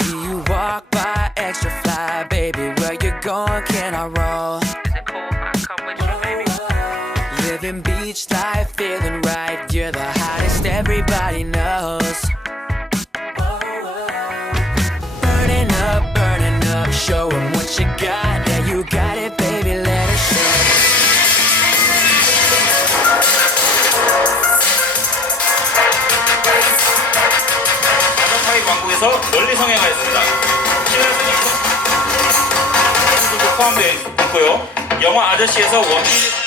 see you walk by extra fly, baby. Where you going? Can I roll? Is it cool if I come with you, baby? Living beach life, feeling right. You're the hottest, everybody knows. 광국에서 널리 성행하였습니다. 실내스도 포함되어 있고요. 영화 아저씨에서 원필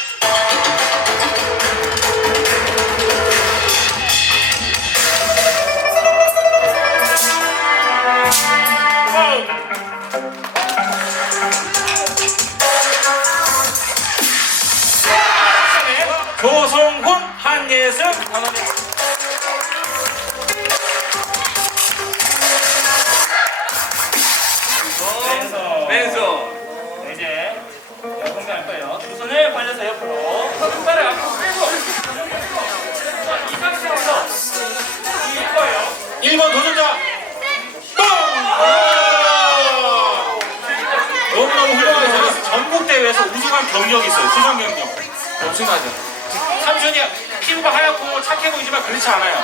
조성훈 한예슬 왼손 왼손. 네, 이제 공개할 거예요. 두 손을 벌려서 옆으로 손가락 앞으로 빼고 이 상태에서 이거예요. 1번 도전자 뻥! 너무너무 훌륭하죠. 전국 대회에서 우승한 경력이 있어요. 수상 경력. 엄청나죠. 삼촌이 피부가 하얗고 착해 보이지만 그렇지 않아요.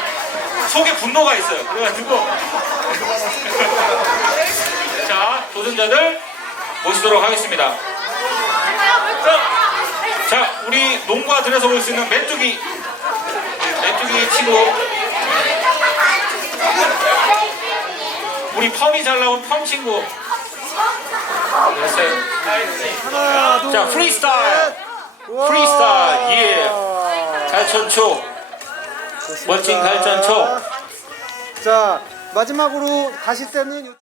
속에 분노가 있어요. 그래가지고 자, 도전자들 모시도록 하겠습니다. 자, 자, 우리 농가 들에서 볼 수 있는 메뚜기, 메뚜기 친구. 우리 펌이 잘 나온 펌 친구. 됐어요. 자, 프리스타일. 프리스타일, 예. 갈천초. 멋진 갈전초. 자 마지막으로 가실 때는